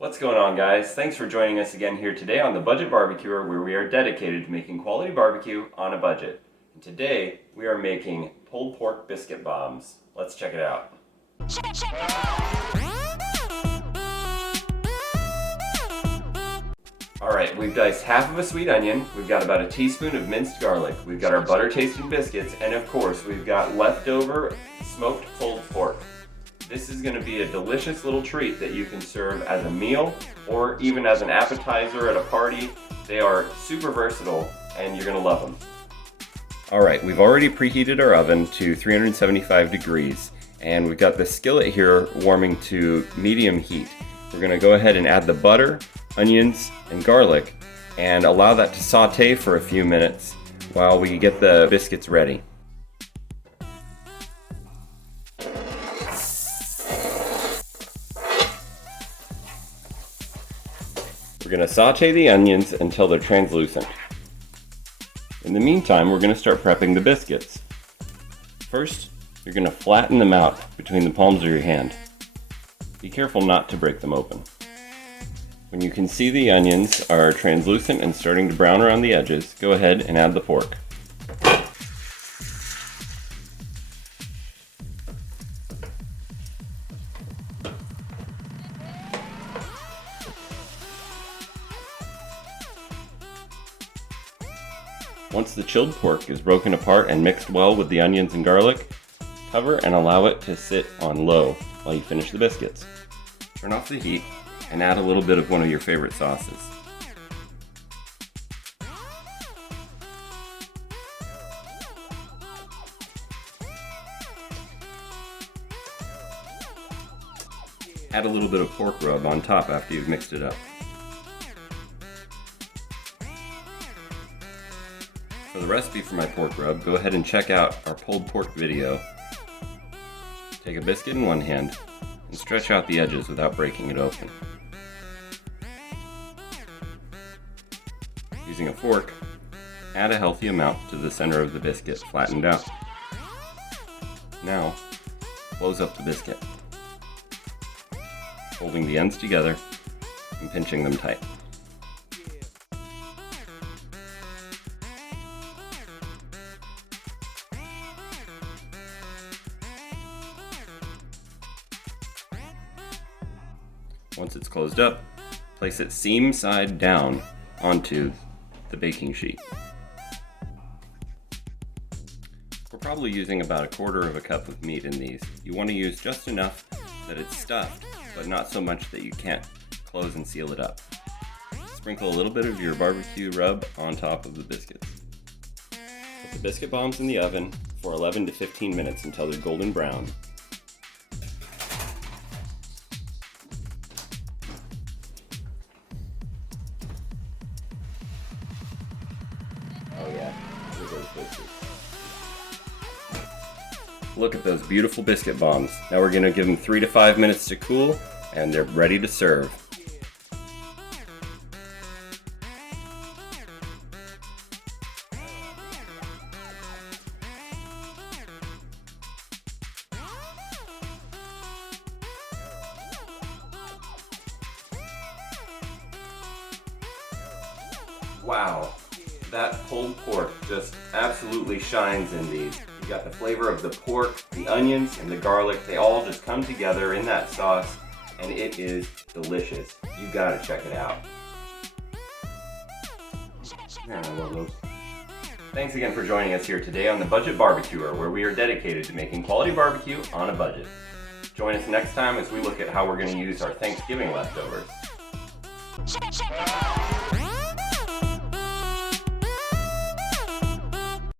What's going on, guys? Thanks for joining us again here today on the Budget BBQer, where we are dedicated to making quality barbecue on a budget. And today we are making pulled pork biscuit bombs. Let's check it out. Alright, we've diced half of a sweet onion, we've got about a teaspoon of minced garlic, we've got our butter tasting biscuits, and of course we've got leftover smoked pulled pork. This is going to be a delicious little treat that you can serve as a meal or even as an appetizer at a party. They are super versatile and you're going to love them. Alright, we've already preheated our oven to 375 degrees and we've got the skillet here warming to medium heat. We're going to go ahead and add the butter, onions, and garlic and allow that to saute for a few minutes while we get the biscuits ready. We're going to saute the onions until they're translucent. In the meantime, we're going to start prepping the biscuits. First, you're going to flatten them out between the palms of your hand. Be careful not to break them open. When you can see the onions are translucent and starting to brown around the edges, go ahead and add the pork. Once the chilled pork is broken apart and mixed well with the onions and garlic, cover and allow it to sit on low while you finish the biscuits. Turn off the heat and add a little bit of one of your favorite sauces. Add a little bit of pork rub on top after you've mixed it up. For the recipe for my pork rub, go ahead and check out our pulled pork video. Take a biscuit in one hand and stretch out the edges without breaking it open. Using a fork, add a healthy amount to the center of the biscuit flattened out. Now, close up the biscuit, holding the ends together and pinching them tight. Once it's closed up, place it seam side down onto the baking sheet. We're probably using about 1/4 of a cup of meat in these. You want to use just enough that it's stuffed, but not so much that you can't close and seal it up. Sprinkle a little bit of your barbecue rub on top of the biscuits. Put the biscuit bombs in the oven for 11 to 15 minutes until they're golden brown. Oh yeah, look at those biscuits. Look at those beautiful biscuit bombs. Now we're going to give them 3 to 5 minutes to cool and they're ready to serve. Wow, that pulled pork just absolutely shines in these. You got the flavor of the pork, the onions, and the garlic. They all just come together in that sauce, and it is delicious. You gotta check it out. Man, I love those. Thanks again for joining us here today on the Budget BBQer, where we are dedicated to making quality barbecue on a budget. Join us next time as we look at how we're going to use our Thanksgiving leftovers.